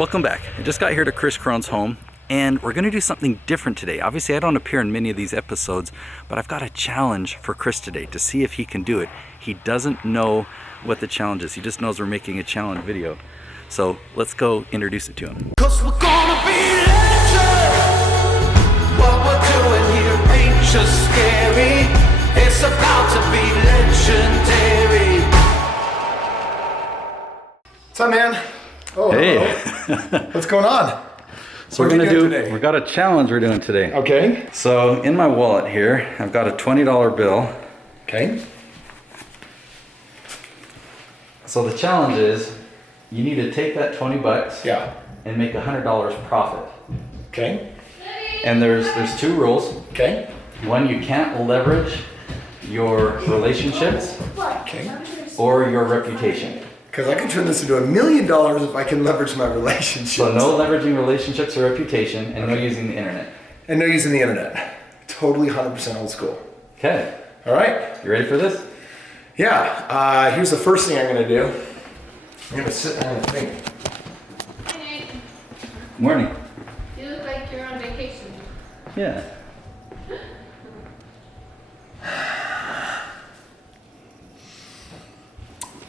Welcome back. I just got here to Kris Krohn's home, and we're going to do something different today. Obviously, I don't appear in many of these episodes, but I've got a challenge for Kris today to see if he can do it. He doesn't know what the challenge is. He just knows we're making a challenge video. So let's go introduce it to him. 'Cause we're gonna be legends. What we're doing here ain't just scary. It's about to be legendary. What's up, man? Oh, Hey. hello. What's going on? So What we're are we gonna doing do, today? we've got a challenge we're doing today. Okay. So in my wallet here, I've got a $20 bill. Okay. So the challenge is, you need to take that 20 bucks Yeah. and make $100 profit. Okay. And there's two rules. Okay. One, you can't leverage your relationships Okay. or your reputation. Because I could turn this into $1 million if I can leverage my relationships. So no leveraging relationships or reputation, and no using the internet. And no using the internet. Totally 100% old school. Okay, All right. you ready for this? Yeah. Here's the first thing I'm going to do. I'm going to sit down and think. Hi, Nate. Morning. You look like you're on vacation. Yeah.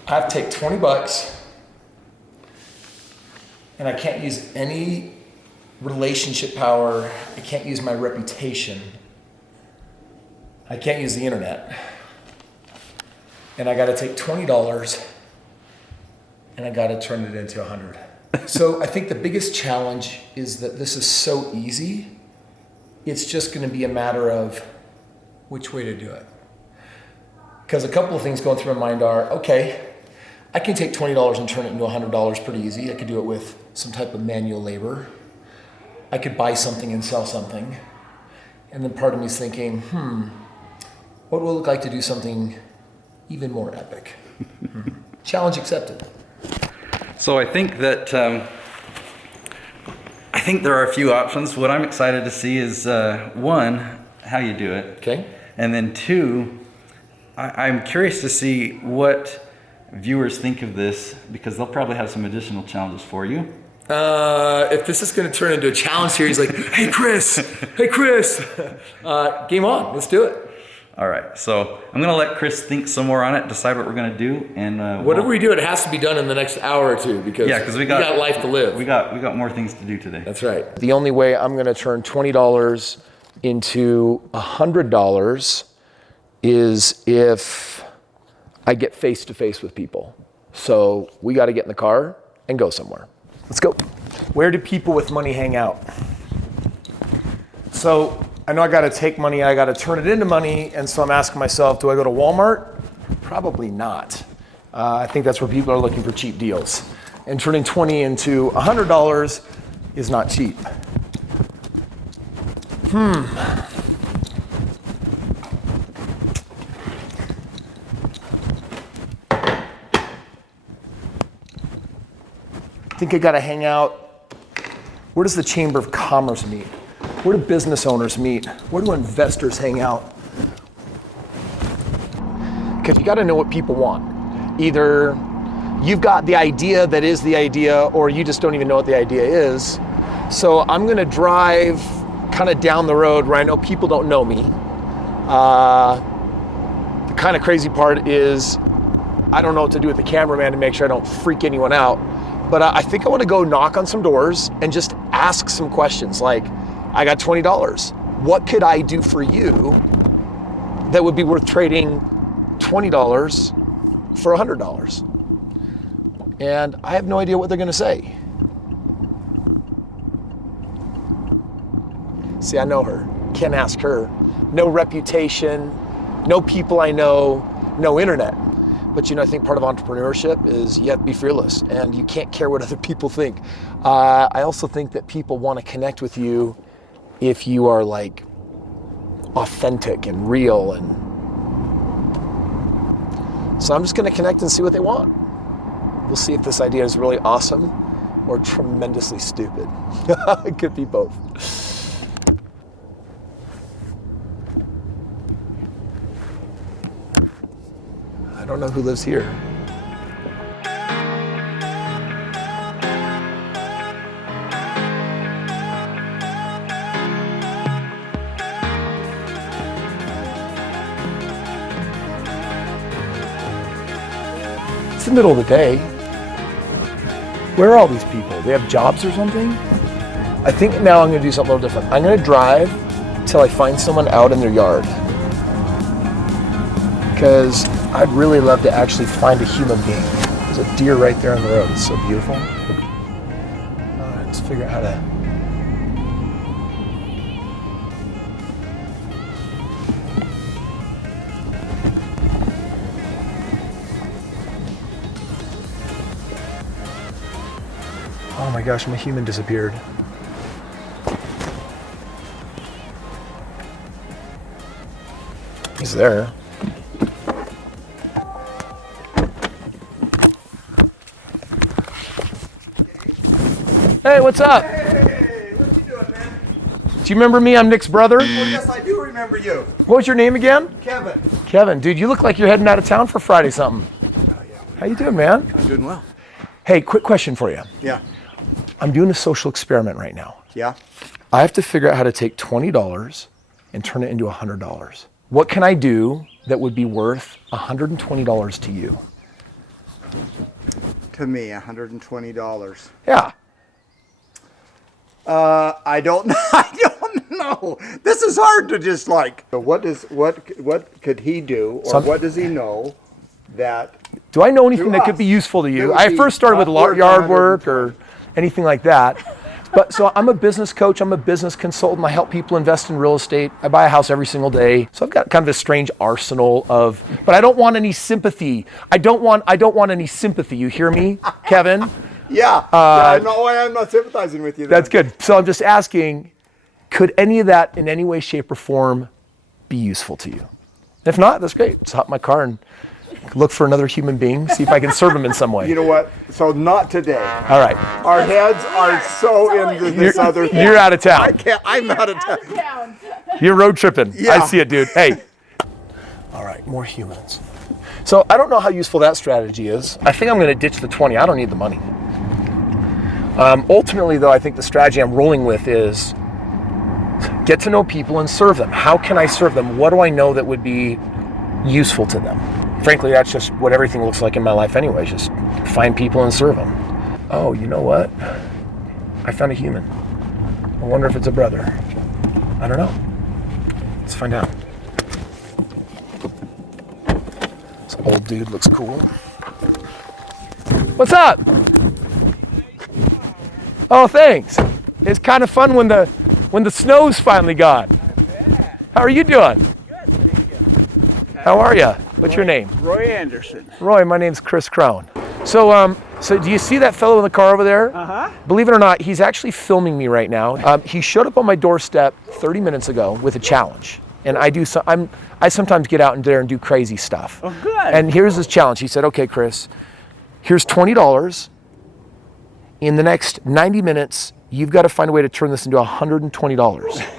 I have to take 20 bucks and I can't use any relationship power. I can't use my reputation. I can't use the internet. And I got to take $20 and I got to turn it into 100. So I think the biggest challenge is that this is so easy. It's just going to be a matter of which way to do it. Because a couple of things going through my mind are, okay, I can take $20 and turn it into $100 pretty easy. I could do it with some type of manual labor. I could buy something and sell something. And then part of me is thinking, what will it look like to do something even more epic? Challenge accepted. So I think that I think there are a few options. What I'm excited to see is one, how you do it. Okay. And then two, I'm curious to see what viewers think of this, because they'll probably have some additional challenges for you. If this is going to turn into a challenge series, like, hey Kris, game on, let's do it. All right, so I'm gonna let Kris think some more on it, decide what we're gonna do, and Whatever we do, it has to be done in the next hour or two because we got life to live. We got more things to do today. That's right. The only way I'm going to turn $20 into $100 is if I get face to face with people. So we got to get in the car and go somewhere. Let's go. Where do people with money hang out? So I know I got to take money, I got to turn it into money, and so I'm asking myself, do I go to Walmart? Probably not. I think that's where people are looking for cheap deals. And turning 20 into $100 is not cheap. I think I gotta hang out. Where does the Chamber of Commerce meet? Where do business owners meet? Where do investors hang out? Because you gotta know what people want. Either you've got the idea that is the idea, or you just don't even know what the idea is. So I'm gonna drive kind of down the road where I know people don't know me. The kind of crazy part is I don't know what to do with the cameraman to make sure I don't freak anyone out. But I think I want to go knock on some doors and just ask some questions like, I got $20. What could I do for you that would be worth trading $20 for $100? And I have no idea what they're going to say. See, I know her. Can't ask her. No reputation, no people I know, no internet. But I think part of entrepreneurship is you have to be fearless and you can't care what other people think. I also think that people want to connect with you if you are like authentic and real. And so I'm just going to connect and see what they want. We'll see if this idea is really awesome or tremendously stupid. It could be both. I don't know who lives here. the middle of the day. Where are all these people? They have jobs or something? I think now I'm gonna do something a little different. I'm gonna drive till I find someone out in their yard. Because I'd really love to actually find a human being. There's a deer right there on the road. It's so beautiful. All right, let's figure out how to. Oh my gosh, my human disappeared. He's there. Hey, what's up? Hey, what you doing, man? Do you remember me? I'm Nick's brother. Oh, yes, I do remember you. What was your name again? Kevin. Kevin. Dude, you look like you're heading out of town for Friday something. Oh, yeah. How you doing, man? I'm doing well. Hey, quick question for you. Yeah. I'm doing a social experiment right now. Yeah? I have to figure out how to take $20 and turn it into $100. What can I do that would be worth $120 to you? To me, $120. Yeah. I don't know. I don't know. This is hard to just like. So what could he do, or what does he know that? Do I know anything To that could us, be useful to it you? would I be first started with upwards yard of work or anything like that. But so I'm a business coach, I'm a business consultant, I help people invest in real estate. I buy a house every single day. So I've got kind of a strange arsenal of, but I don't want any sympathy. I don't want any sympathy. You hear me, Kevin? Yeah. I know why I'm not sympathizing with you. Then. That's good. So I'm just asking, could any of that in any way, shape, or form be useful to you? If not, that's great. Just hop in my car and look for another human being, see if I can serve him in some way. You know what? So not today. All right. Our heads are so into this other thing. You're out of town. I can't. I'm out of town. You're road tripping. Yeah. I see it, dude. Hey. All right, more humans. So I don't know how useful that strategy is. I think I'm going to ditch the 20. I don't need the money. Ultimately, though, I think the strategy I'm rolling with is get to know people and serve them. How can I serve them? What do I know that would be useful to them? Frankly, that's just what everything looks like in my life anyway. Just find people and serve them. Oh, you know what? I found a human. I wonder if it's a brother. I don't know. Let's find out. This old dude looks cool. What's up? Oh, thanks. It's kind of fun when the snow's finally gone. How are you doing? Good, thank you. How are you? What's your name? Roy Anderson. Roy, my name's Kris Krohn. So do you see that fellow in the car over there? Uh-huh. Believe it or not, he's actually filming me right now. He showed up on my doorstep 30 minutes ago with a challenge. And I sometimes get out in there and do crazy stuff. Oh, good. And here's his challenge. He said, okay, Kris, here's $20. In the next 90 minutes, you've got to find a way to turn this into $120.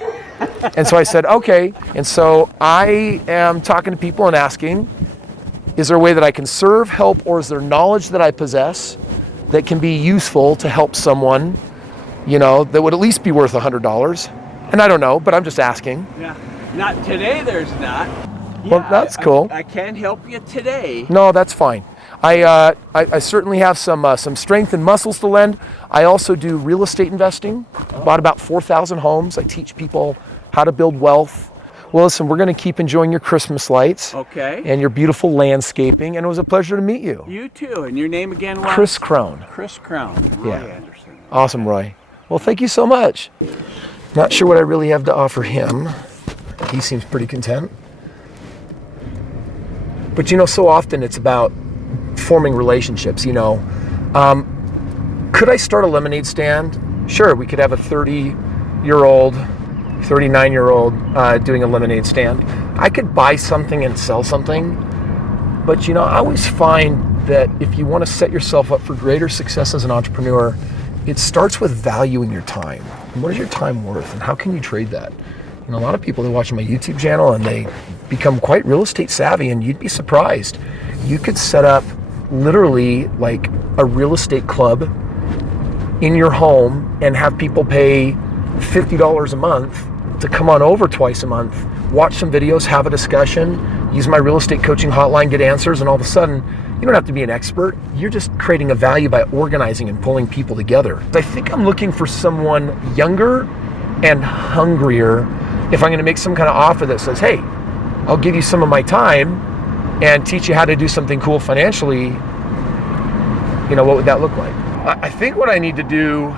And so I said, okay. And so I am talking to people and asking, is there a way that I can serve, help, or is there knowledge that I possess that can be useful to help someone, that would at least be worth $100? And I don't know, but I'm just asking. Yeah. Not today, there's not. Well, that's cool. I can't help you today. No, that's fine. I certainly have some strength and muscles to lend. I also do real estate investing. Bought about 4,000 homes. I teach people how to build wealth. Well, listen, we're going to keep enjoying your Christmas lights. Okay. And your beautiful landscaping. And it was a pleasure to meet you. You too. And your name again was? Kris Krohn. Kris Krohn. Roy Yeah. Anderson. Awesome, Roy. Well, thank you so much. Not sure what I really have to offer him. He seems pretty content. But so often it's about forming relationships, Could I start a lemonade stand? Sure, we could have a 30-year-old, 39-year-old doing a lemonade stand. I could buy something and sell something. But, I always find that if you want to set yourself up for greater success as an entrepreneur, it starts with valuing your time. And what is your time worth? And how can you trade that? A lot of people, they watch my YouTube channel and they become quite real estate savvy, and you'd be surprised. You could set up literally like a real estate club in your home and have people pay $50 a month to come on over twice a month, watch some videos, have a discussion, use my real estate coaching hotline, get answers, and all of a sudden You don't have to be an expert. You're just creating a value by organizing and pulling people together. I think I'm looking for someone younger and hungrier if I'm going to make some kind of offer that says, hey, I'll give you some of my time and teach you how to do something cool financially. You know, what would that look like? I think what I need to do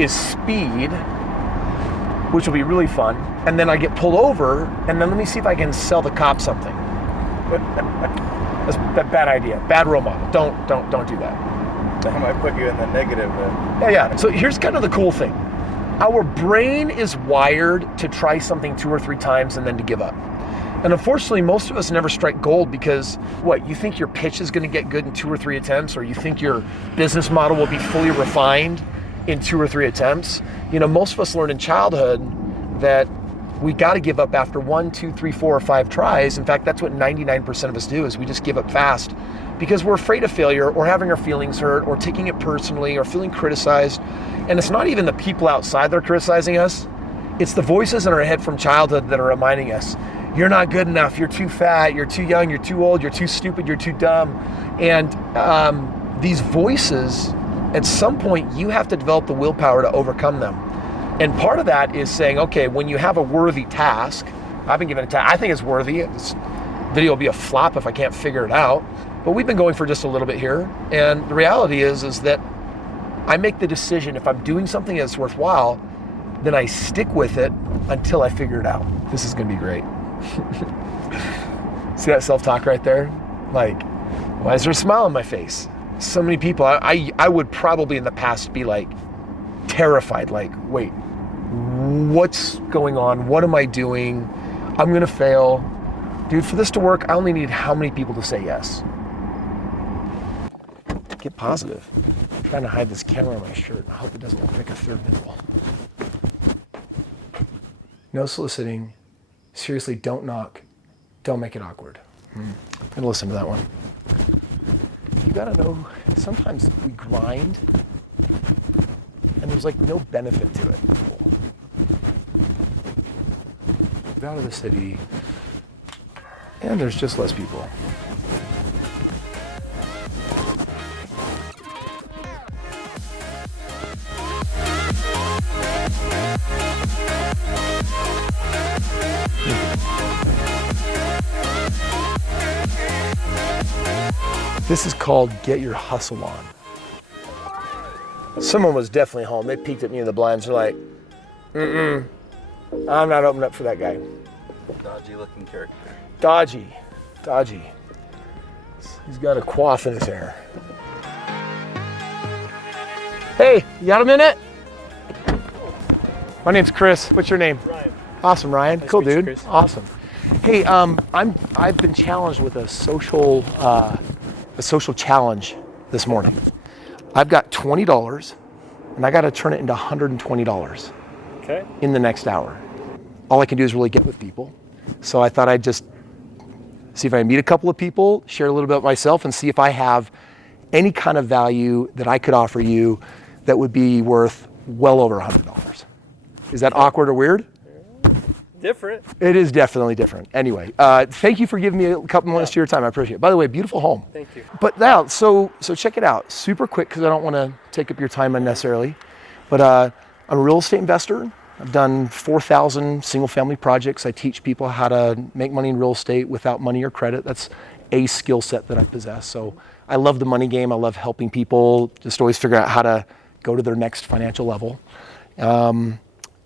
is speed, which will be really fun. And then I get pulled over, and then let me see if I can sell the cop something. That's a bad idea, bad role model. Don't do that. That might put you in the negative. Yeah. So here's kind of the cool thing. Our brain is wired to try something 2 or 3 times and then to give up. And unfortunately, most of us never strike gold because what, you think your pitch is going to get good in 2 or 3 attempts, or you think your business model will be fully refined in 2 or 3 attempts. You know, most of us learn in childhood that we got to give up after 1, 2, 3, 4, or 5 tries. In fact, that's what 99% of us do, is we just give up fast because we're afraid of failure, or having our feelings hurt, or taking it personally, or feeling criticized. And it's not even the people outside that are criticizing us. It's the voices in our head from childhood that are reminding us, you're not good enough, you're too fat, you're too young, you're too old, you're too stupid, you're too dumb. And these voices, at some point, you have to develop the willpower to overcome them. And part of that is saying, okay, when you have a worthy task, I've been given a task, I think it's worthy. This video will be a flop if I can't figure it out. But we've been going for just a little bit here. And the reality is that I make the decision, if I'm doing something that's worthwhile, then I stick with it until I figure it out. This is gonna be great. See that self-talk right there? Like, why is there a smile on my face? So many people, I would probably in the past be like terrified, like, wait, what's going on? What am I doing? I'm gonna fail. Dude, for this to work, I only need how many people to say yes? Get positive. I'm trying to hide this camera on my shirt. I hope it doesn't look like a third nipple. No soliciting. Seriously, don't knock. Don't make it awkward. I'm gonna listen to that one. You gotta know, sometimes we grind and there's like no benefit to it. Get out of the city and there's just less people. This is called Get Your Hustle On. Someone was definitely home. They peeked at me in the blinds. They're like, I'm not opening up for that guy. Dodgy looking character. Dodgy. He's got a coif in his hair. Hey, you got a minute? My name's Kris. What's your name? Ryan. Awesome, Ryan. Nice Cool, to meet you, dude. Kris. Awesome. Hey, I've been challenged with a social challenge this morning. I've got $20 and I got to turn it into $120 Okay. in the next hour. All I can do is really get with people. So I thought I'd just see if I meet a couple of people, share a little bit about myself, and see if I have any kind of value that I could offer you that would be worth well over $100. Is that awkward or weird? Different. It is definitely different. Anyway, thank you for giving me a couple minutes to your time. I appreciate it. By the way, beautiful home. Thank you. But now, so check it out. Super quick, because I don't want to take up your time unnecessarily. But I'm a real estate investor. I've done 4,000 single family projects. I teach people how to make money in real estate without money or credit. That's a skill set that I possess. So I love the money game. I love helping people just always figure out how to go to their next financial level.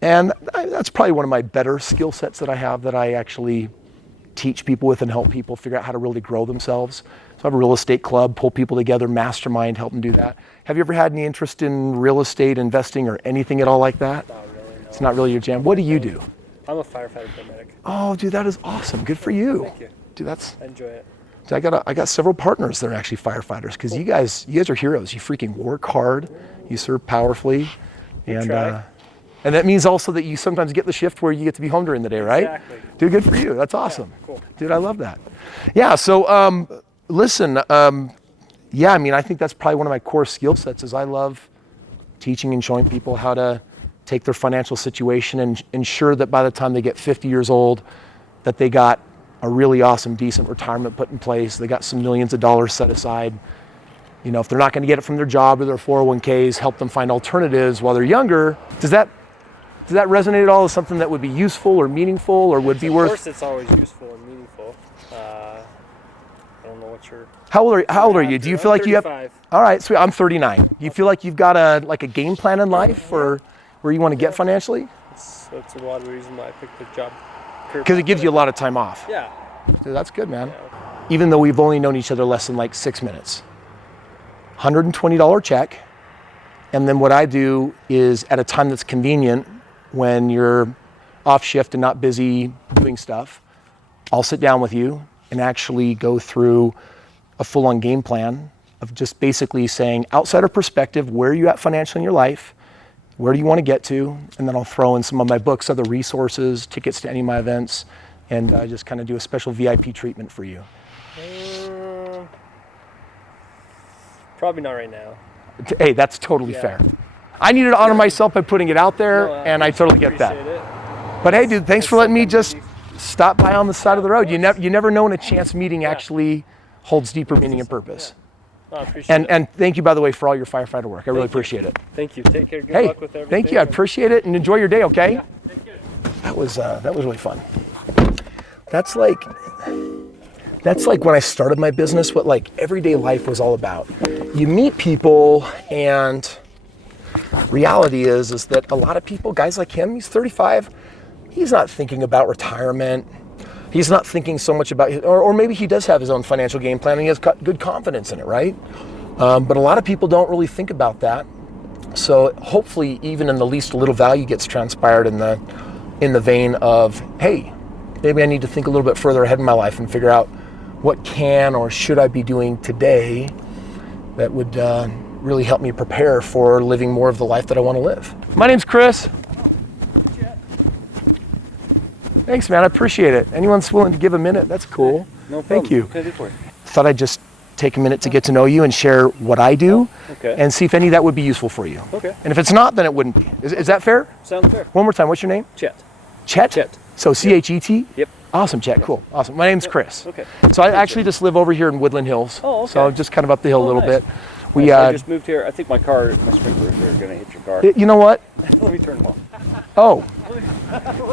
And that's probably one of my better skill sets that I have, that I actually teach people with and help people figure out how to really grow themselves. So I have a real estate club, pull people together, mastermind, help them do that. Have you ever had any interest in real estate investing or anything at all like that? Not really, no. It's not really your jam. What do you do? I'm a firefighter paramedic. Oh, dude, that is awesome. Good for you. Thank you. Dude, I enjoy it. I got several partners that are actually firefighters, because you guys are heroes. You freaking work hard, you serve powerfully, and that means also that you sometimes get the shift where you get to be home during the day, right? Exactly. Dude, good for you. That's awesome. Yeah, cool. Dude, I love that. Yeah, so listen, I mean, I think that's probably one of my core skill sets is I love teaching and showing people how to take their financial situation and ensure that by the time they get 50 years old, that they got a really awesome, decent retirement put in place. They got some millions of dollars set aside. You know, if they're not going to get it from their job or their 401ks, help them find alternatives while they're younger. Does that resonate at all as something that would be useful or meaningful or would be worth? Of course, it's always useful and meaningful. I don't know what you're. How old are you? Do you feel like you have? 35. All right, sweet. I'm 39. Do you feel like you've got a game plan in life, or where you want to get financially? That's a lot of the reason why I picked the job. Because it gives you a lot of time off. Yeah. Dude, that's good, man. Even though we've only known each other less than like 6 minutes. $120 check. And then what I do is at a time that's convenient, when you're off shift and not busy doing stuff, I'll sit down with you and actually go through a full-on game plan of just basically saying, outsider perspective, where are you at financially in your life? Where do you want to get to? And then I'll throw in some of my books, other resources, tickets to any of my events, and just kind of do a special VIP treatment for you. Probably not right now. Hey, that's totally fair. I needed to honor myself by putting it out there, and I totally get that. It. But hey, dude, thanks for letting me just stop by on the side of the road. You never know when a chance meeting actually holds deeper meaning and purpose. I appreciate it. And thank you, by the way, for all your firefighter work. I really appreciate it. Thank you. Take care. Good luck with everything. Thank you. I appreciate it, and enjoy your day. Okay. Yeah, thank you. That was really fun. That's like when I started my business, what like everyday life was all about. You meet people, and reality is that a lot of people, guys like him, he's 35, he's not thinking about retirement. He's not thinking so much about, or maybe he does have his own financial game plan and he has good confidence in it, right? But a lot of people don't really think about that. So hopefully even in the least a little value gets transpired in the vein of, hey, maybe I need to think a little bit further ahead in my life and figure out what can or should I be doing today that would really help me prepare for living more of the life that I want to live. My name's Kris. Thanks, man. I appreciate it. Anyone's willing to give a minute, that's cool. No problem. Thank you. What can I do for you? Thought I'd just take a minute to get to know you and share what I do and see if any of that would be useful for you. Okay. And if it's not, then it wouldn't be. Is that fair? Sounds fair. One more time. What's your name? Chet. Chet? Chet. So C-H-E-T? Yep. Awesome, Chet. Cool. Awesome. My name's Kris. Okay. So I actually just live over here in Woodland Hills. Oh, okay. So I'm just kind of up the hill a little nice. bit. We I just moved here. I think my sprinklers are going to hit your car. you know what? Let me turn them off. Oh.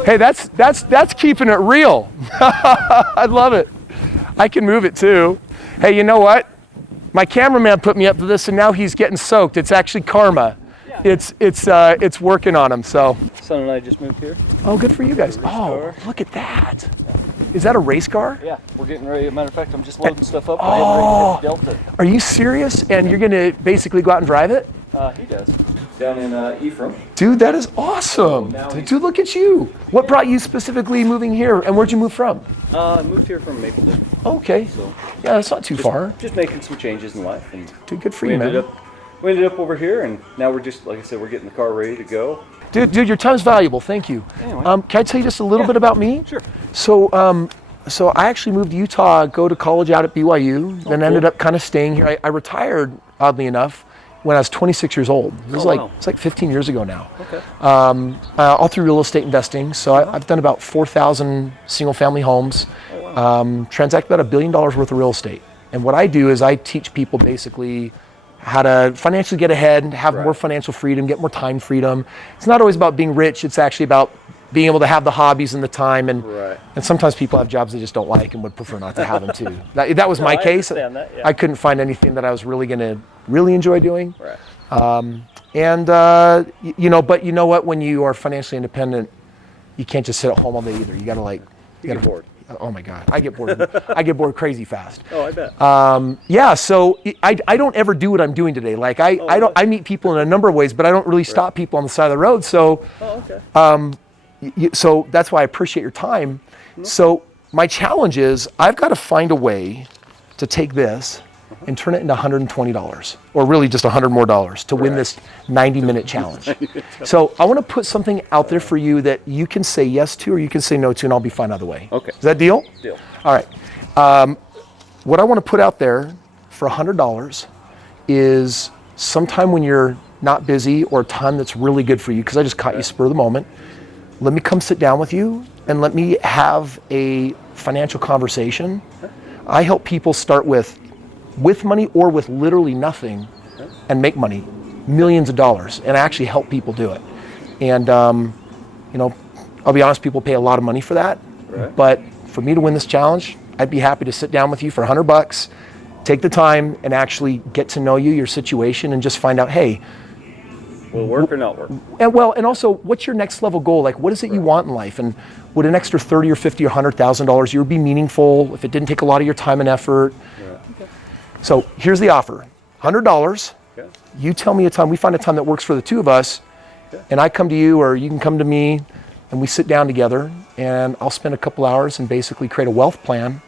Hey, that's keeping it real. I love it. I can move it too. Hey, you know what? My cameraman put me up to this and now he's getting soaked. It's actually karma. Yeah. It's working on him, so. Son and I just moved here. Oh, good for you guys. Oh, car. look at that. Is that a race car? Yeah, we're getting ready. As a matter of fact, I'm just loading stuff up. We're getting ready to hit Delta. Are you serious? And you're gonna basically go out and drive it? He does. Down in Ephraim. Dude, that is awesome. Dude, look at you. What brought you specifically moving here, and where'd you move from? I moved here from Mapleton. Okay. So Yeah, that's not too far. just making some changes in life. And Dude, good for we you, man. ended up over here, and now we're just, like I said, we're getting the car ready to go. Dude, your time's valuable. Thank you. Anyway. Can I tell you just a little bit about me? Sure. So I actually moved to Utah, go to college out at BYU, then ended up kind of staying here. I retired, oddly enough, when I was 26 years old. It was it's like 15 years ago now. Okay. All through real estate investing. So I've done about 4,000 single family homes, transact about $1 billion worth of real estate. And what I do is I teach people basically how to financially get ahead, have more financial freedom, get more time freedom. It's not always about being rich. It's actually about being able to have the hobbies and the time. And sometimes people have jobs they just don't like and would prefer not to have them too. That was my case. I understand that, yeah. I couldn't find anything that I was really going to really enjoy doing. Right. But you know what? When you are financially independent, you can't just sit at home all day either. You got to You get bored. Oh my God, I get bored. I get bored crazy fast. Oh, I bet. So I don't ever do what I'm doing today. Like I meet people in a number of ways, but I don't really stop people on the side of the road. So, so that's why I appreciate your time. So my challenge is I've got to find a way to take this and turn it into $120, or really just $100 more to win this 90-minute challenge. So I want to put something out there for you that you can say yes to, or you can say no to, and I'll be fine either way. Okay. Is that deal? Deal. All right. What I want to put out there for $100 is sometime when you're not busy or time that's really good for you, because I just caught you spur of the moment. Let me come sit down with you and let me have a financial conversation. I help people start with money or with literally nothing and make money, millions of dollars, and I actually help people do it. And, I'll be honest, people pay a lot of money for that. Right. But for me to win this challenge, I'd be happy to sit down with you for $100, take the time and actually get to know you, your situation, and just find out, hey, Will it work or not work? and also, what's your next level goal? Like, what is it you want in life? And would an extra $30 or $50 or $100,000 a year be meaningful if it didn't take a lot of your time and effort? Right. So here's the offer: $100. Okay. You tell me a time. We find a time that works for the two of us, and I come to you, or you can come to me, and we sit down together, and I'll spend a couple hours and basically create a wealth plan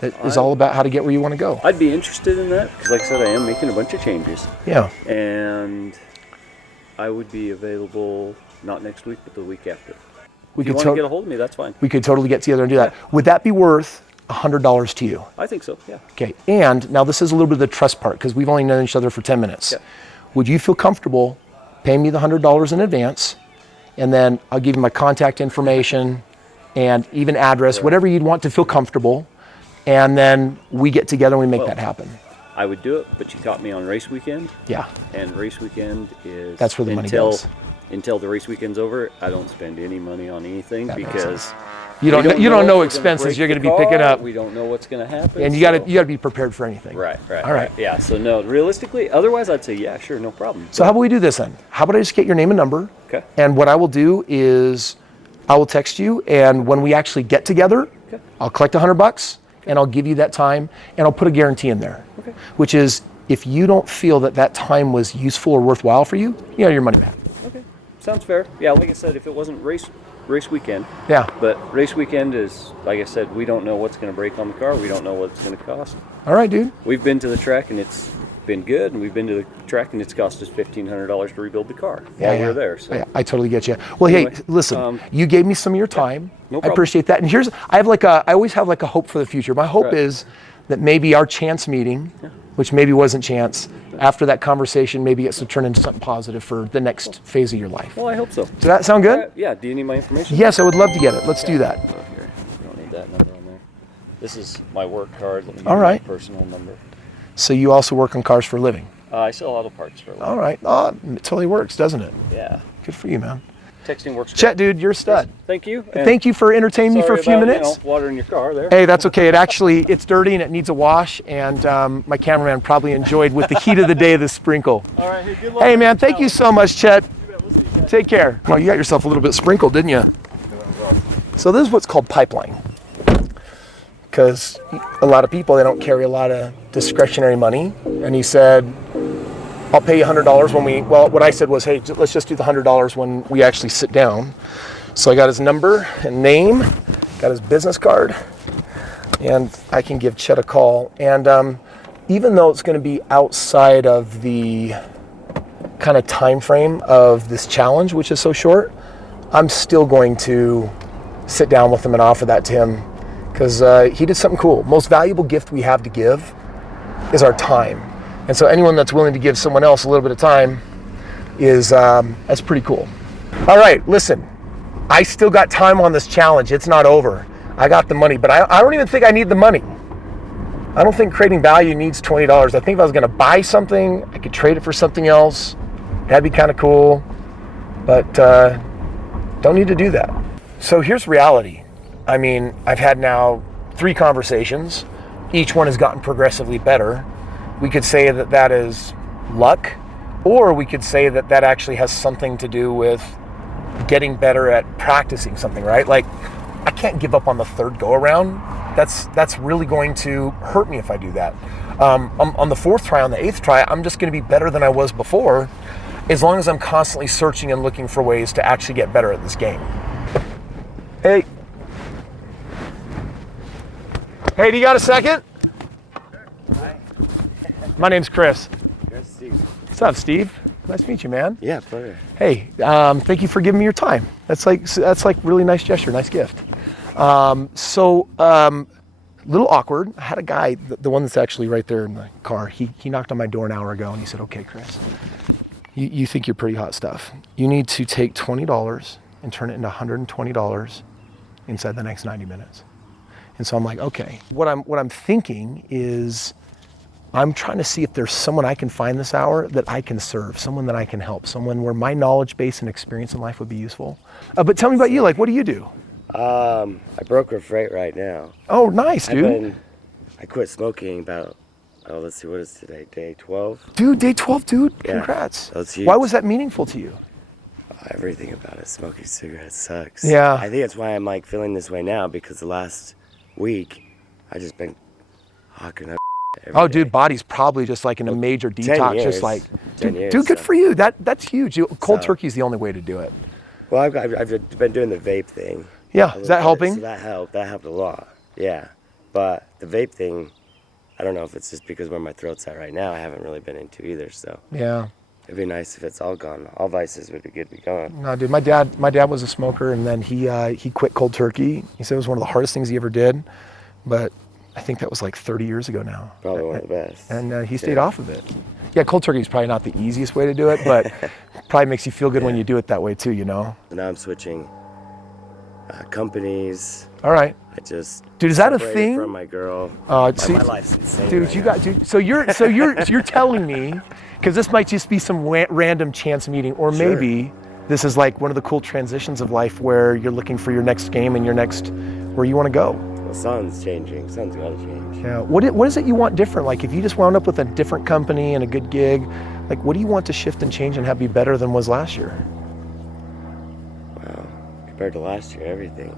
that is all about how to get where you want to go. I'd be interested in that because, like I said, I am making a bunch of changes. Yeah. And I would be available not next week, but the week after. We If you could want to get a hold of me, that's fine. we could totally get together and do that. Would that be worth $100 to you? I think so, yeah. Okay. And now this is a little bit of the trust part because we've only known each other for 10 minutes. Yeah. Would you feel comfortable paying me the $100 in advance, and then I'll give you my contact information and even address, whatever you'd want to feel comfortable, and then we get together and we make that happen? I would do it, but you caught me on race weekend, Yeah. and race weekend is... That's where the money goes. Until the race weekend's over, I don't spend any money on anything That makes because... You don't we know if we're gonna expenses break you're going to the be picking car, up, We don't know what's going to happen. and you so- got to be prepared for anything. Right. All right. Yeah, so no, realistically, otherwise I'd say, yeah, sure, no problem. So how about we do this then? How about I just get your name and number? Okay. And what I will do is I will text you, and when we actually get together, Okay. I'll collect $100 and I'll give you that time, and I'll put a guarantee in there. Okay. Which is, if you don't feel that time was useful or worthwhile for you, you know, your money back. Okay, sounds fair. Yeah, like I said, if it wasn't race weekend, Yeah. but race weekend is, like I said, we don't know what's going to break on the car. We don't know what it's going to cost. All right, dude. We've been to the track and it's been good, and we've been to the track and it's cost us $1,500 to rebuild the car while we were there. So Yeah, I totally get you. Well, Anyway, hey, listen, you gave me some of your time. no I problem. appreciate that. And I always have like a hope for the future. My hope Right. is that maybe our chance meeting, which maybe wasn't chance, after that conversation, maybe it's to turn into something positive for the next phase of your life. well, I hope so. Does that sound good? Yeah, do you need my information? Yes, I would love to get it. Let's do that. Oh, here. You don't need that number on there. This is my work card. Let me give All you right. my personal number. So you also work on cars for a living. I sell auto parts for a living. All right. Oh, it totally works, doesn't it? Yeah. Good for you, man. Texting works great. Chet, dude, you're a stud. Thank you. Thank you for entertaining me for a few minutes. Water in your car there. Hey, that's okay. It's dirty and it needs a wash, and my cameraman probably enjoyed with the heat of the day the sprinkle. All right, hey, good luck. Hey, man, thank you so much, Chet. Take care. Well, you got yourself a little bit sprinkled, didn't you? So this is what's called pipeline. Because a lot of people, they don't carry a lot of discretionary money. And he said, I'll pay you $100 when what I said was, hey, let's just do the $100 when we actually sit down. So I got his number and name, got his business card, and I can give Chet a call. And even though it's going to be outside of the kind of time frame of this challenge, which is so short, I'm still going to sit down with him and offer that to him, because he did something cool. Most valuable gift we have to give is our time. And so anyone that's willing to give someone else a little bit of time is, that's pretty cool. All right, listen, I still got time on this challenge. It's not over. I got the money, but I don't even think I need the money. I don't think creating value needs $20. I think if I was gonna buy something, I could trade it for something else. That'd be kind of cool, but don't need to do that. So here's reality. I mean, I've had now 3 conversations. Each one has gotten progressively better. We could say that is luck, or we could say that actually has something to do with getting better at practicing something, right? Like, I can't give up on the 3rd go around. That's really going to hurt me if I do that. On the 4th try, on the 8th try, I'm just going to be better than I was before, as long as I'm constantly searching and looking for ways to actually get better at this game. Hey, do you got a second? My name's Kris. Kris Team. What's up, Steve? Nice to meet you, man. Yeah, pleasure. Hey, thank you for giving me your time. That's like really nice gesture, nice gift. Little awkward. I had a guy, the one that's actually right there in the car. He knocked on my door an hour ago and he said, "Okay, Kris, you think you're pretty hot stuff. You need to take $20 and turn it into $120 inside the next 90 minutes." And so I'm like, okay, what I'm thinking is I'm trying to see if there's someone I can find this hour that I can serve, someone that I can help, someone where my knowledge base and experience in life would be useful. But tell me about you, like, what do you do? I broker freight right now. Oh, nice, dude. I quit smoking about, let's see, what is today, day 12? Dude, day 12, dude, Yeah, congrats. that's huge. Why was that meaningful to you? Everything about it, smoking cigarettes sucks. Yeah. I think that's why I'm like feeling this way now, because the last week, I just been hawking up every Oh, day. dude, body's probably just like in a major 10 detax, years. just like, 10 dude, years, dude, good so. for you. That's huge. Cold So- turkey's the only way to do it. Well, I've been doing the vape thing. Yeah, a is that little bit, helping? So that helped a lot, yeah. But the vape thing, I don't know if it's just because where my throat's at right now, I haven't really been into either, so. Yeah. It'd be nice if it's all gone. All vices would be good to be gone. No, dude, my dad was a smoker, and then he quit cold turkey. He said it was one of the hardest things he ever did, but I think that was like 30 years ago now. Probably one of the best. And he stayed off of it. Yeah, cold turkey is probably not the easiest way to do it, but probably makes you feel good when you do it that way too, you know? Now I'm switching companies. All right. I just Dude, is that a separated thing? from my girl. See- my life's insane. Dude, right you now. got, dude. So you're telling me, because this might just be some random chance meeting, or Sure. maybe this is like one of the cool transitions of life where you're looking for your next game and your next where you want to go. Well, something's changing. Something's got to change. Yeah. What is it you want different? Like if you just wound up with a different company and a good gig, like what do you want to shift and change and have be better than was last year? Wow. Compared to last year, everything.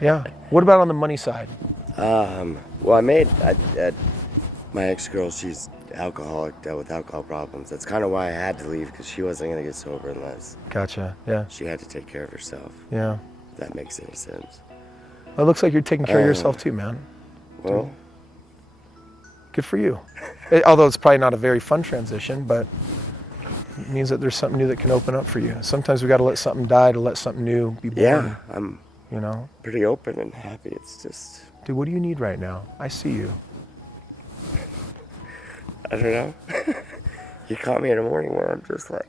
Yeah. What about on the money side? Well, my ex-girl, she's alcoholic, dealt with alcohol problems. That's kind of why I had to leave, because she wasn't going to get sober unless Gotcha. Yeah. she had to take care of herself. Yeah. If that makes any sense. Well, it looks like you're taking care of yourself too, man. Well, Good for you. Although it's probably not a very fun transition, but it means that there's something new that can open up for you. Sometimes we got to let something die to let something new be born. yeah, I'm You know? pretty open and happy. It's just, Dude, what do you need right now? I see you. I don't know. You caught me in the morning where I'm just like,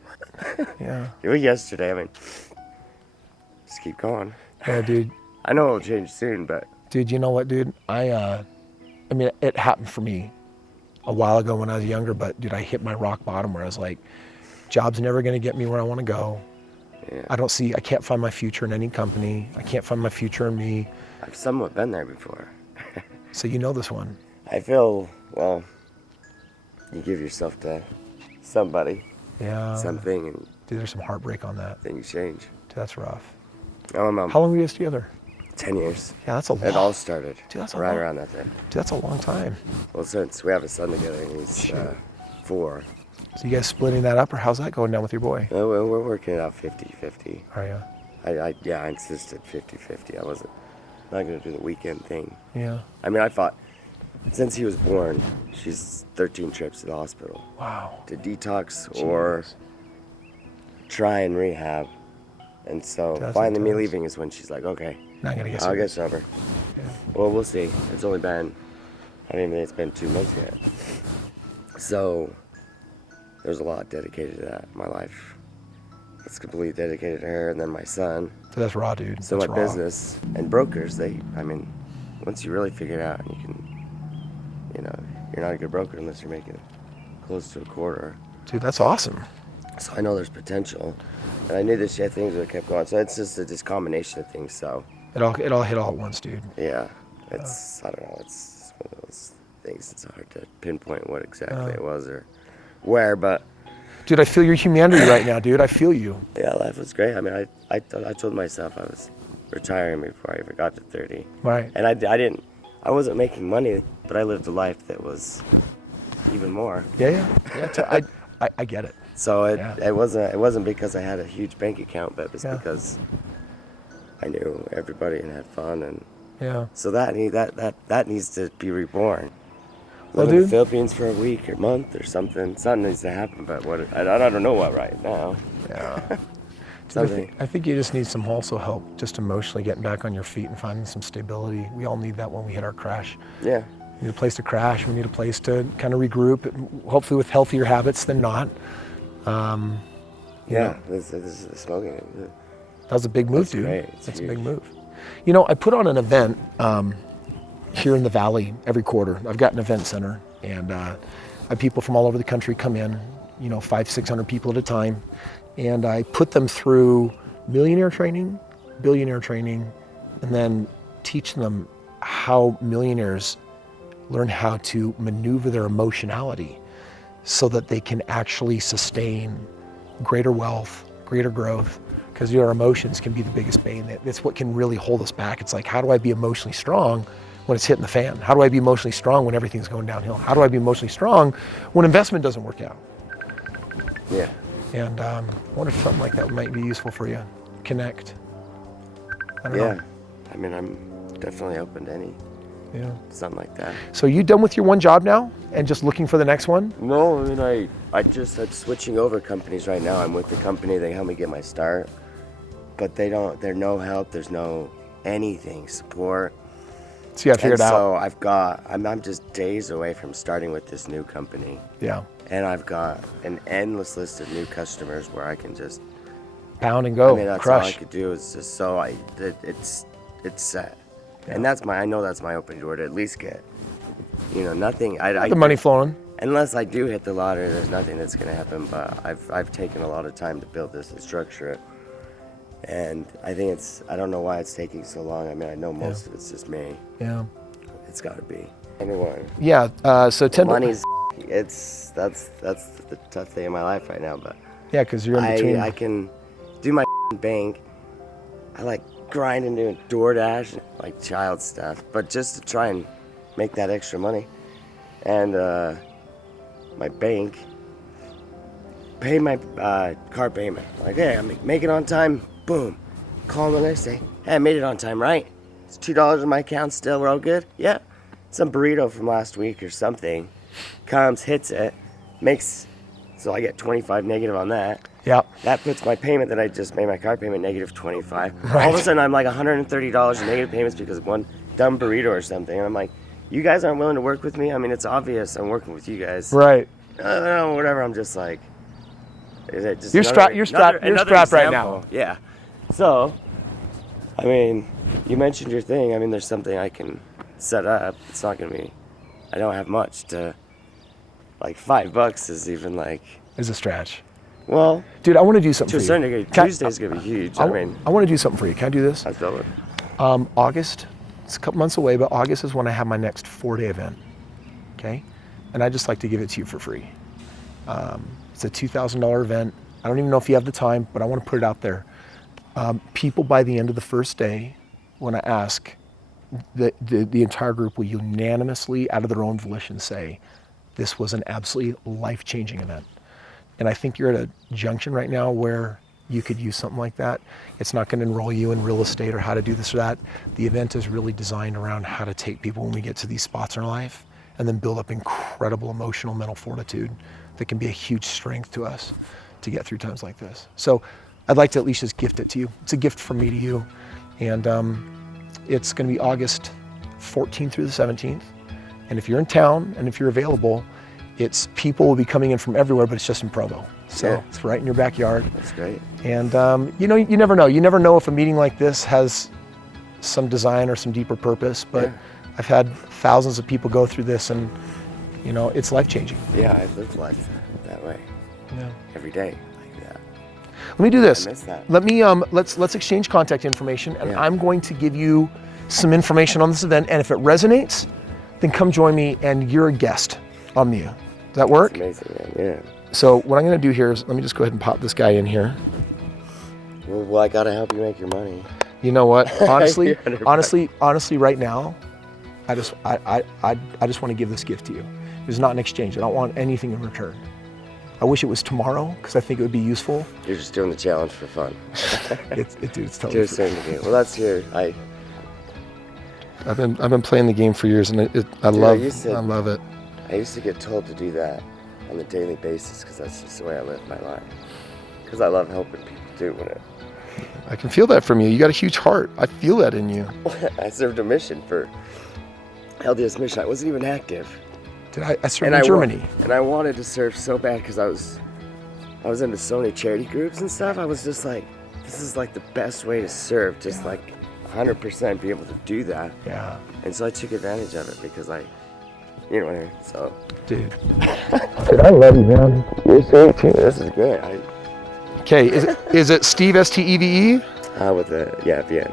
Yeah. it was yesterday. I mean, just keep going. Yeah, dude. I know it'll change soon, but Dude, you know what, dude? I mean, it happened for me a while ago when I was younger, but dude, I hit my rock bottom where I was like, job's never going to get me where I want to go. yeah, I can't find my future in any company. I can't find my future in me. I've somewhat been there before. So you know this one. I feel, well, you give yourself to somebody, Yeah. something, and Dude, there's some heartbreak on that. then you change. Dude, that's rough. How How long were you guys together? 10 years. Yeah, that's a long. It all started Dude, that's a right long- around that time. Dude, that's a long time. Well, since we have a son together, and he's 4. So you guys splitting that up, or how's that going down with your boy? We're working it out 50-50. Are you? I insisted 50-50. I wasn't not going to do the weekend thing. Yeah. I mean, I thought, since he was born, she's 13 trips to the hospital Wow. to detox or try and rehab. And so That's finally me intense. leaving is when she's like, okay, Not gonna get I'll get serious. sober. Well, we'll see. It's only been, I don't even think it's been 2 months yet. So there's a lot dedicated to that in my life. It's completely dedicated to her and then my son. So that's raw, dude. So that's my raw. business and brokers, once you really figure it out, you can, you're not a good broker unless you're making close to a quarter. Dude, that's awesome. So I know there's potential, and I knew this shit things would have kept going. So it's just this combination of things. So It all hit all at once, dude. yeah, it's I don't know. It's one of those things. It's hard to pinpoint what exactly it was or where, but Dude, I feel your humanity right now, dude. I feel you. yeah, life was great. I mean, I told myself I was retiring before I ever got to 30. Right. And I wasn't making money, but I lived a life that was even more. Yeah. I get it. So Yeah. it wasn't because I had a huge bank account, but it was Yeah. because I knew everybody and had fun, and Yeah. so that needs to be reborn. Well, Live in the dude. Philippines for a week or month or something. Something needs to happen, but I don't know what right now. Yeah. Dude, Something. I think you just need some also help, just emotionally getting back on your feet and finding some stability. We all need that when we hit our crash. Yeah. We need a place to crash. We need a place to kind of regroup, hopefully with healthier habits than not. Yeah. This is the smoking. That was a big move, That's dude. great. It's That's a huge. big move. You know, I put on an event here in the Valley every quarter. I've got an event center, and I have people from all over the country come in, 500-600 people at a time, and I put them through millionaire training, billionaire training, and then teach them how millionaires learn how to maneuver their emotionality so that they can actually sustain greater wealth, greater growth, because your emotions can be the biggest bane. That's what can really hold us back. It's like, how do I be emotionally strong when it's hitting the fan? How do I be emotionally strong when everything's going downhill? How do I be emotionally strong when investment doesn't work out? Yeah. And I wonder if something like that might be useful for you. Connect. I don't Yeah. know. I mean, I'm definitely open to any Yeah. something like that. So you done with your one job now and just looking for the next one? No, I mean, I'm switching over companies right now. I'm with the company. They help me get my start, but there's no help. There's no anything, support. So you got to figure it out. So I'm just days away from starting with this new company. Yeah. And I've got an endless list of new customers where I can just Pound and go. I mean, that's Crush. all I could do is just it's set. Yeah. And I know that's my open door to at least get, nothing. The money flowing. Unless I do hit the lottery, there's nothing that's gonna happen. But I've taken a lot of time to build this and structure it, and I think I don't know why it's taking so long. I mean, I know most of it's just me. Yeah. It's got to be. Anyway. Yeah. So Money's. That's the tough thing in my life right now. But yeah, because you're in between. I can do my bank. I like grinding, doing DoorDash, like child stuff, but just to try and make that extra money. And my bank, pay my car payment. Like, hey, I'm making it on time. Boom. Call them the next day. Hey, I made it on time, right? It's $2 in my account still. We're all good? Yeah. Some burrito from last week or something comes, hits it, so I get 25 negative on that. Yeah. That puts my payment that I just made, my car payment, negative 25. Right. All of a sudden, I'm like $130 in negative payments because of one dumb burrito or something. And I'm like, you guys aren't willing to work with me? I mean, it's obvious I'm working with you guys. Right. Whatever. I'm just like, is it just You're strapped right now. Yeah. So, I mean, you mentioned your thing. I mean, there's something I can set up. It's not going to be, I don't have much to, like $5 is even like. Is a stretch. Well, dude, I want to do something to a for certain you. degree, Tuesday's going to be huge. I want to do something for you. Can I do this? I feel it. August, it's a couple months away, but August is when I have my next 4-day event. Okay? And I just like to give it to you for free. It's a $2,000 event. I don't even know if you have the time, but I want to put it out there. People by the end of the first day, when I ask, the entire group will unanimously, out of their own volition, say, this was an absolutely life-changing event. And I think you're at a junction right now where you could use something like that. It's not going to enroll you in real estate or how to do this or that. The event is really designed around how to take people when we get to these spots in our life and then build up incredible emotional, mental fortitude that can be a huge strength to us to get through times like this. So I'd like to at least just gift it to you. It's a gift from me to you. And it's going to be August 14th through the 17th. And if you're in town and if you're available, people will be coming in from everywhere, but it's just in Provo. So It's right in your backyard. That's great. And you never know. You never know if a meeting like this has some design or some deeper purpose, but I've had thousands of people go through this and, it's life-changing. Yeah, I've lived life that way. Yeah. Every day like that. Let me do this. I miss that. Let me let's exchange contact information, and I'm going to give you some information on this event, and if it resonates, then come join me and you're a guest on me. Does that work? That's amazing, man. Yeah. So what I'm going to do here is let me just go ahead and pop this guy in here. Well, I gotta help you make your money. You know what? Honestly, You're honestly, right now, I just want to give this gift to you. It's not an exchange. I don't want anything in return. I wish it was tomorrow because I think it would be useful. You're just doing the challenge for fun. It's to totally a certain degree. Well, that's your. I've been playing the game for years, and I love it. I used to get told to do that on a daily basis because that's just the way I live my life. Because I love helping people doing it. I can feel that from you. You got a huge heart. I feel that in you. I served a mission for LDS mission. I wasn't even active. I served in Germany. And I wanted to serve so bad because I was into so many charity groups and stuff. I was just like, this is like the best way to serve. Just like 100% be able to do that. Yeah. And so I took advantage of it because you know what I mean? So. Dude. Dude, I love you, man. You're sweet too. This is great. Okay, is it Steve, Steve? With the, VN.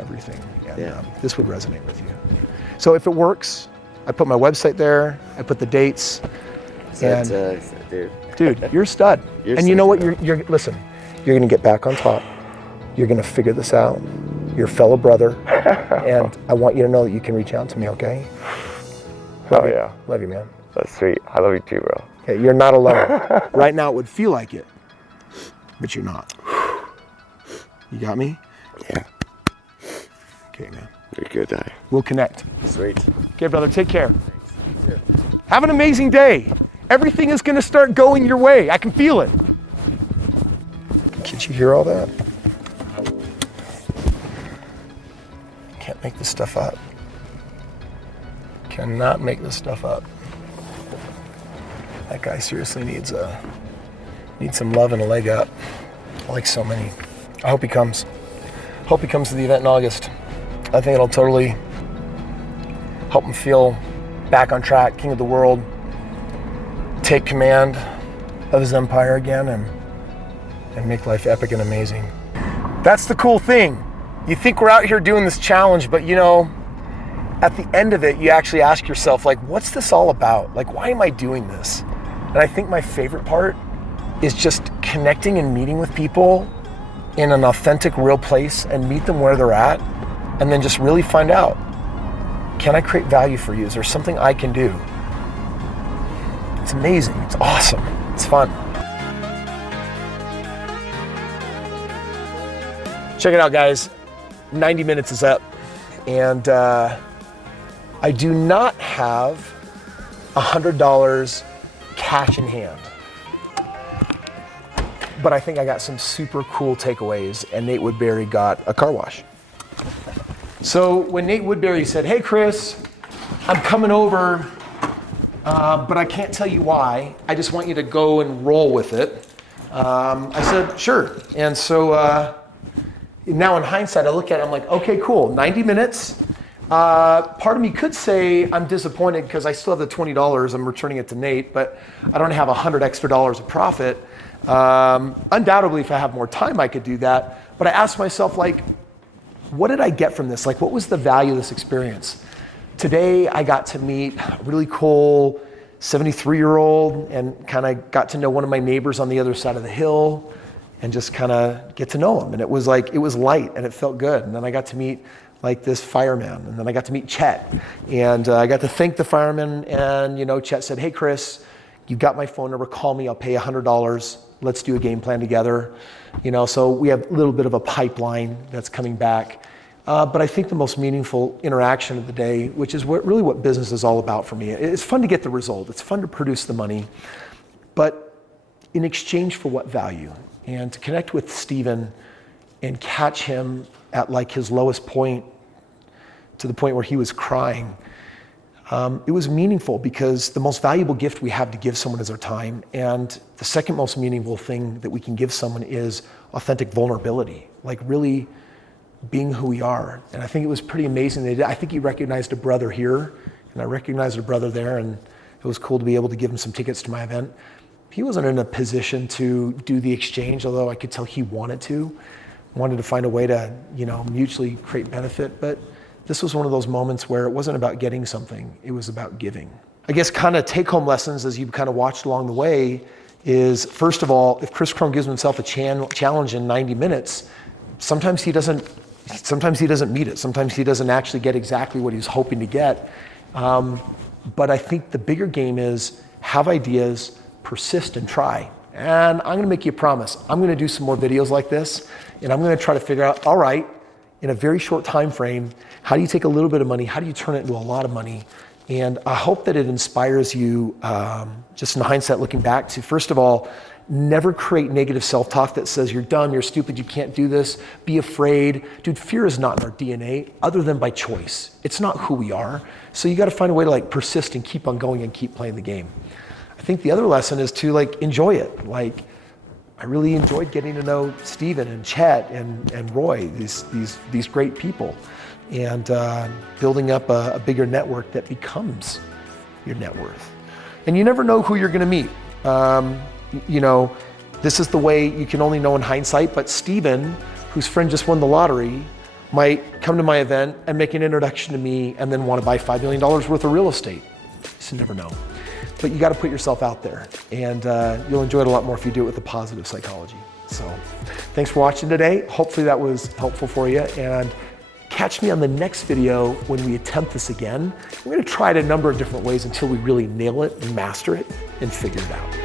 Everything. And, Yeah. this would resonate with you. So if it works, I put my website there, I put the dates. So and dude, you're a stud. You're and you know what? stud. You're listen, you're gonna get back on top. You're gonna figure this out. You're a fellow brother. And I want you to know that you can reach out to me, okay? Oh yeah. Love you, man. That's sweet. I love you too, bro. Okay, you're not alone. Right now it would feel like it, but you're not. You got me? Yeah. Okay, man. You're good, guy. We'll connect. Sweet. Okay, brother, take care. Have an amazing day. Everything is gonna start going your way. I can feel it. Can't you hear all that? Can't make this stuff up. Cannot make this stuff up. That guy seriously needs some love and a leg up, like so many. I hope he comes. Hope he comes to the event in August. I think it'll totally help him feel back on track, king of the world, take command of his empire again, and make life epic and amazing. That's the cool thing. You think we're out here doing this challenge, but you know, at the end of it, you actually ask yourself, like, what's this all about? Like, why am I doing this? And I think my favorite part is just connecting and meeting with people in an authentic, real place and meet them where they're at, and then just really find out, can I create value for you? Is there something I can do? It's amazing. It's awesome. It's fun. Check it out, guys. 90 minutes is up, and I do not have $100 cash in hand, but I think I got some super cool takeaways, and Nate Woodbury got a car wash. So when Nate Woodbury said, hey Kris, I'm coming over, but I can't tell you why, I just want you to go and roll with it. I said, sure. And so now in hindsight, I look at it, I'm like, okay, cool, 90 minutes. Part of me could say I'm disappointed because I still have the $20, I'm returning it to Nate, but I don't have $100 extra of profit. Undoubtedly, if I have more time, I could do that. But I asked myself, like, what did I get from this? Like, what was the value of this experience? Today, I got to meet a really cool 73-year-old and kind of got to know one of my neighbors on the other side of the hill and just kind of get to know him. And it was like, it was light and it felt good. And then I got to meet like this fireman, and then I got to meet Chet. And I got to thank the fireman, and you know, Chet said, hey Kris, you got my phone number, call me, I'll pay $100. Let's do a game plan together. You know, so we have a little bit of a pipeline that's coming back. But I think the most meaningful interaction of the day, which is really what business is all about for me. It's fun to get the result. It's fun to produce the money. But in exchange for what value? And to connect with Steven and catch him at like his lowest point, to the point where he was crying. It was meaningful because the most valuable gift we have to give someone is our time. And the second most meaningful thing that we can give someone is authentic vulnerability, like really being who we are. And I think it was pretty amazing. I think he recognized a brother here, and I recognized a brother there, and it was cool to be able to give him some tickets to my event. He wasn't in a position to do the exchange, although I could tell he wanted to find a way to, you know, mutually create benefit. But this was one of those moments where it wasn't about getting something, it was about giving. I guess kind of take-home lessons as you kind of watched along the way is, first of all, if Kris Krohn gives himself a challenge in 90 minutes, sometimes he doesn't meet it. Sometimes he doesn't actually get exactly what he's hoping to get. But I think the bigger game is have ideas, persist and try. And I'm gonna make you a promise. I'm gonna do some more videos like this, and I'm gonna try to figure out, all right, in a very short time frame, how do you take a little bit of money, how do you turn it into a lot of money? And I hope that it inspires you, just in hindsight looking back, to first of all, never create negative self-talk that says you're dumb, you're stupid, you can't do this, be afraid. Dude, fear is not in our DNA other than by choice. It's not who we are. So you gotta find a way to like persist and keep on going and keep playing the game. I think the other lesson is to like enjoy it. Like, I really enjoyed getting to know Steven and Chet and Roy, these great people, and building up a bigger network that becomes your net worth. And you never know who you're gonna meet. You know, this is the way you can only know in hindsight, but Steven, whose friend just won the lottery, might come to my event and make an introduction to me and then want to buy $5 million worth of real estate. You never know. But you got to put yourself out there, and you'll enjoy it a lot more if you do it with a positive psychology. So thanks for watching today. Hopefully that was helpful for you, and catch me on the next video when we attempt this again. We're going to try it a number of different ways until we really nail it and master it and figure it out.